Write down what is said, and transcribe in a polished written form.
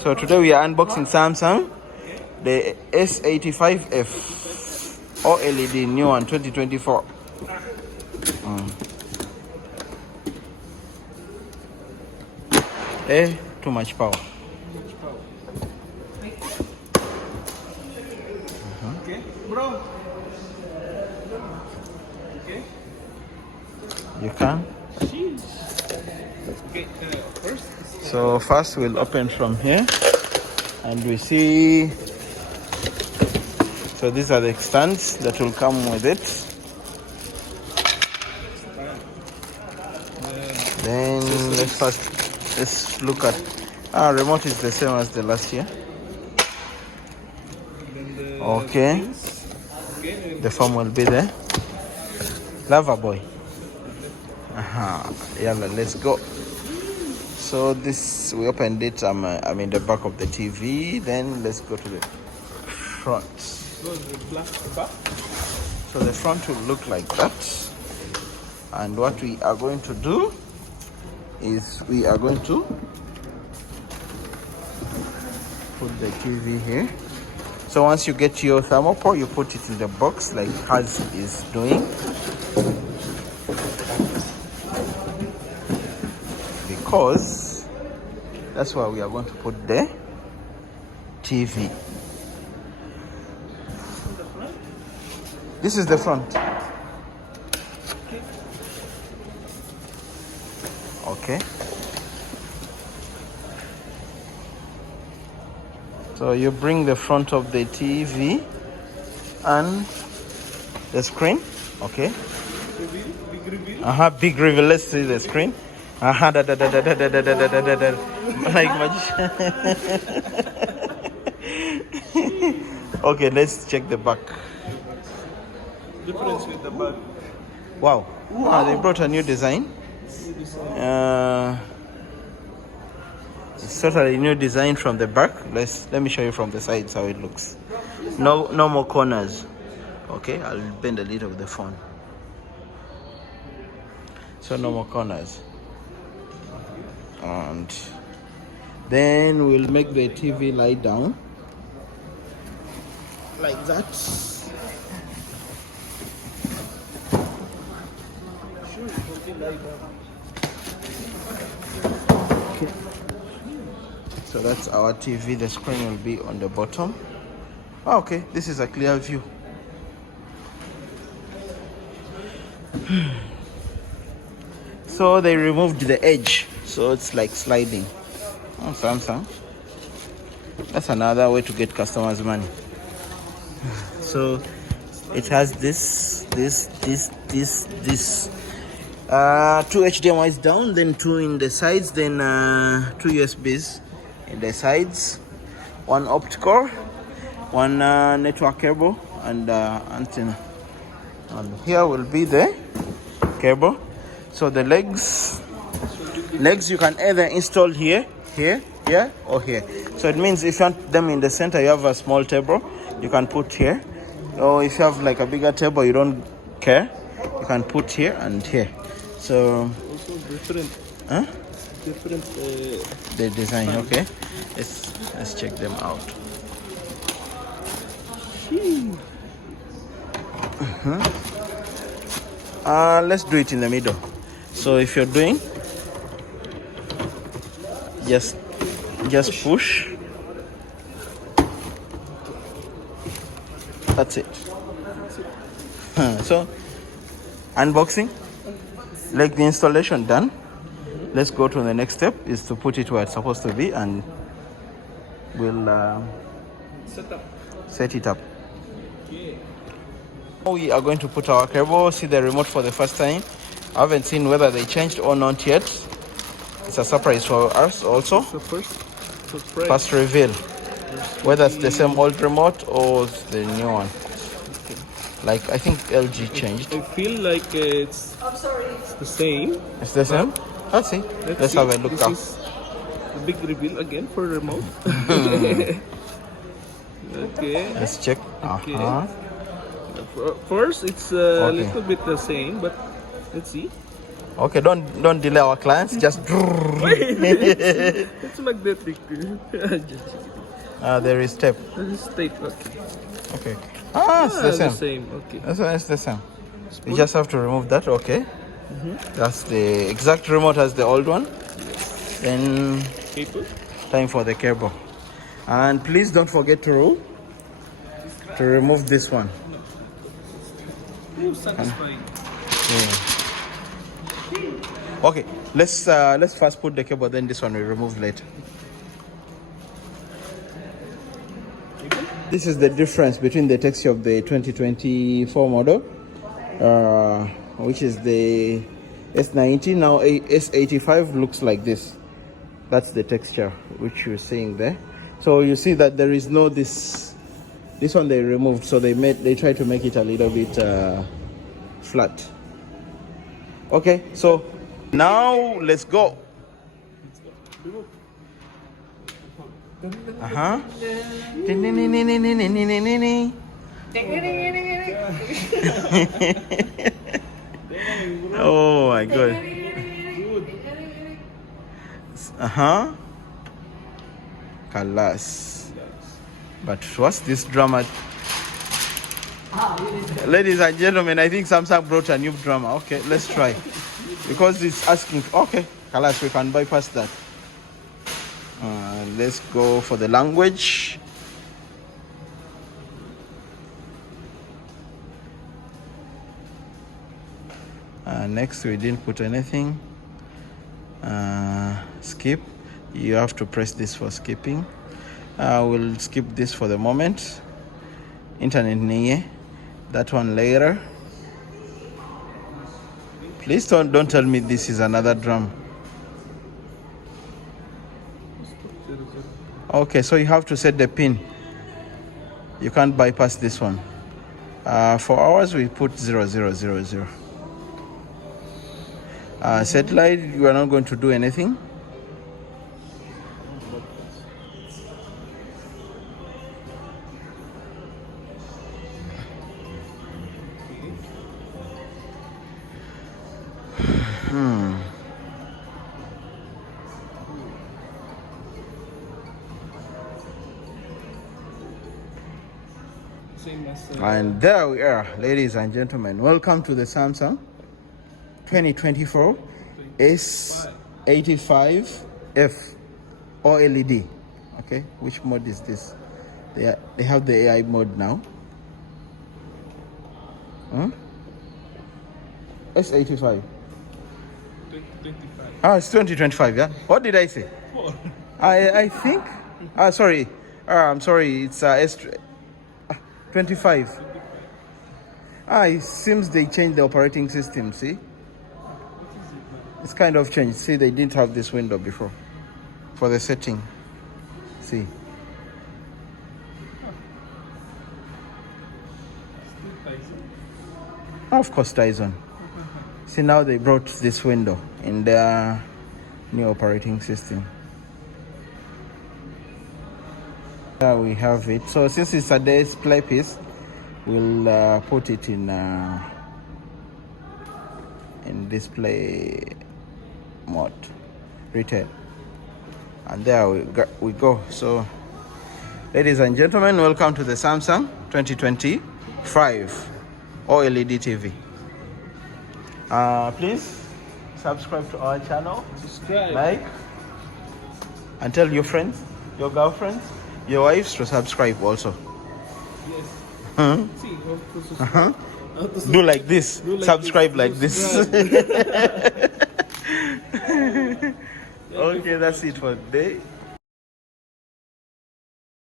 So today we are unboxing Samsung, the S85F OLED new one 2024. Too much power. Okay, bro. Okay. You can. Okay. First. So first we'll open from here, and we see. So these are the stands that will come with it. Then let's look at. Remote is the same as the last year. Okay. The phone will be there. Lover boy. Yalla, let's go. So this, we opened it. I'm in the back of the TV. Then let's go to the front. So the front will look like that. And what we are going to do is we are going to put the TV here. So once you get your thermopore, you put it in the box like Haz is doing. Because that's where we are going to put the TV. This is the front. Okay. So you bring the front of the TV and the screen. Okay. Big reveal. Big reveal. Let's see the screen. Like magician. Okay, let's check the back. Difference with the back. Wow. They brought a new design. It's totally new design from the back. Let me show you from the sides how it looks. No more corners. Okay, I'll bend a little with the phone. So no more corners. And then we'll make the TV lie down like that. Okay. So that's our TV. The screen will be on the bottom. Okay, this is a clear view. So they removed the edge, so it's like sliding. Samsung. That's another way to get customers money. So it has this. 2 HDMI's down, then 2 in the sides, then 2 USBs in the sides, 1 optical, 1 network cable, and antenna. And here will be the cable. So the legs you can either install here, or here. So it means if you want them in the center, you have a small table, you can put here. Or if you have like a bigger table, you don't care, you can put here and here. So Also different. Different. The design. Okay. Let's check them out. Let's do it in the middle. So if you're doing, just push. That's it. So unboxing, like the installation done. Let's go to the next step, is to put it where it's supposed to be, and we'll set it up. Okay. We are going to put our cable. See the remote for the first time. I haven't seen whether they changed or not yet. It's a surprise for us also. So First reveal whether it's the same old remote or the new one. Like I think LG changed. I feel like it's the same. It's the same. Let's see. Let's have a look This up. is a big reveal again for remote. Okay. Let's check. Okay. First, it's a little bit the same, but let's see. Okay, don't delay our clients. Just. It's magnetic. There is tape. This is tape. Okay. Okay. Ah, it's the The same. same. Okay. It's the same. You just have to remove that. Okay. That's the exact remote as the old one. Then Cable. time for the cable. And please don't forget to remove this one. Oh, satisfying. Okay, let's first put the cable, then this one we remove later. This is the difference between the texture of the 2024 model, which is the S90. Now S85 looks like this. That's the texture which you're seeing there. So you see that there is no this one they removed, so they try to make it a little bit flat. Okay, so now let's go. Oh my god. Kalas. But what's this drama? Ladies and gentlemen, I think Samsung brought a new drama. Okay, let's try. Because it's asking, okay, Kalas, we can bypass that. Let's go for the language. Next, we didn't put anything. Skip. You have to press this for skipping. We'll skip this for the moment. Internet niye. That one later. Please don't tell me this is another drum. Okay, so you have to set the pin. You can't bypass this one. For ours, we put 0000. Satellite, you are not going to do anything. Same as. And there we are, ladies and gentlemen. Welcome to the Samsung 2024 S85F OLED. Okay, which mode is this? They have the AI mode now. S85. 2025. Ah, it's 2025. Yeah. What did I say? I think. Sorry. I'm sorry. It's S25. It seems they changed the operating system. See, it's kind of changed. See, they didn't have this window before for the setting. See. Of course, Tyson. See, now they brought this window in their new operating system. There we have it. So since it's a display piece, we'll put it in display mode, retail, and there we go. So, ladies and gentlemen, welcome to the Samsung 2025 OLED TV. Please subscribe to our channel, Subscribe. like, and tell your friends, your girlfriends, your wives to subscribe also. Yes. Huh? See, how to subscribe. How to Do like this. Do like subscribe this. like this. Subscribe. Okay, that's it for today.